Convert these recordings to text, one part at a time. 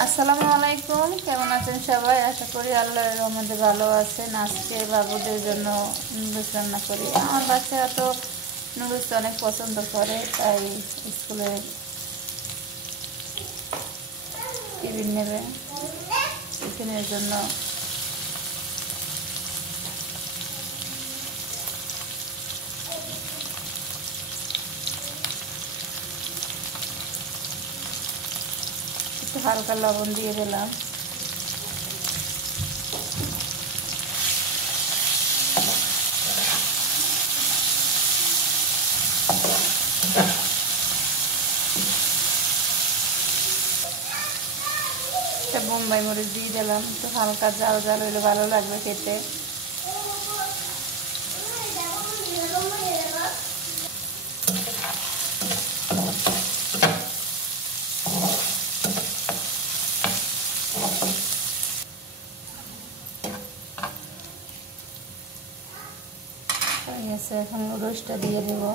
আসসালামু আলাইকুম, কেমন আছেন সবাই? আশা করি আল্লাহর রহমতে ভালো আছেন। আজকে বাবুদের জন্য নুডলস রান্না করি। আমার বাচ্চারা তো নুডলস অনেক পছন্দ করে, তাই স্কুলে টিফিন নেবে। টিফিনের জন্য একটু হালকা লবণ দিয়ে দিলাম। বোম্বাই মরিচ দিয়ে দিলাম, একটু হালকা জাল জাল হইলে ভালো লাগবে খেতে। এখন নুডলসটা দিয়ে দেবো।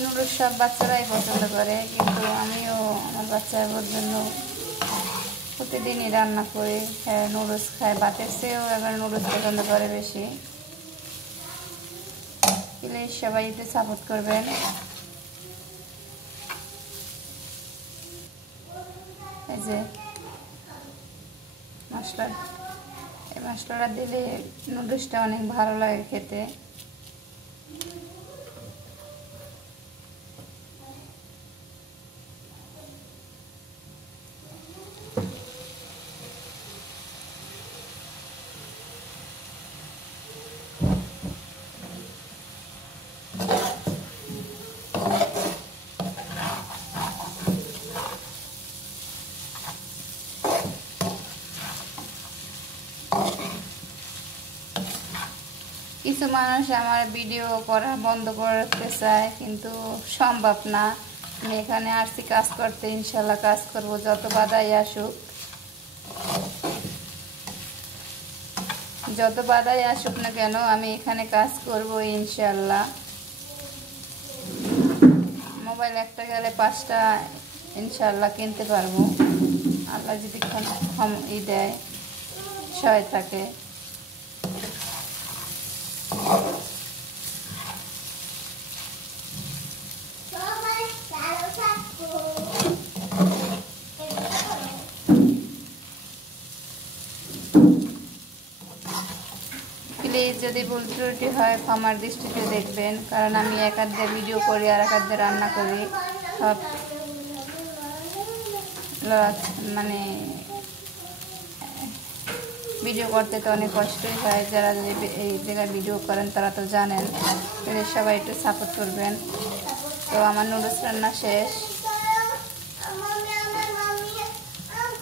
নুডলস সব বাচ্চারাই পছন্দ করে, কিন্তু আমিও আমার বাচ্চাদের জন্য প্রতিদিনই রান্না করি। নুডলস খায়, ভাতের চেয়েও এবার নুডলস পছন্দ করে বেশি। প্লিজ সবাই একটু সাপোর্ট করবেন। এই যে এই মশলাটা দিলে নুডলসটা অনেক ভালো লাগে খেতে। কিছু মানুষ আমার ভিডিও করা বন্ধ করতে চায়, কিন্তু সম্ভব না। আমি এখানে আসছি কাজ করতে, ইনশাল্লাহ কাজ করব যত বাধাই আসুক। যত বাধাই আসুক না কেন, আমি এখানে কাজ করব ইনশাল্লাহ। মোবাইল একটা গেলে 5টা ইনশাল্লাহ কিনতে পারবো, আল্লাহ যদি দেয়, সহায় থাকে। প্লিজ যদি ভুল ত্রুটি হয় ক্ষমার দৃষ্টিতে দেখবেন, কারণ আমি এক হাত দিয়ে ভিডিও করি আর এক হাত দিয়ে রান্না করি। সব মানে ভিডিও করতে তো অনেক কষ্টই হয়। যারা এই জায়গায় ভিডিও করেন তারা তো জানেন। সবাই একটু সাপোর্ট করবেন। তো আমার নুডলস রান্না শেষ।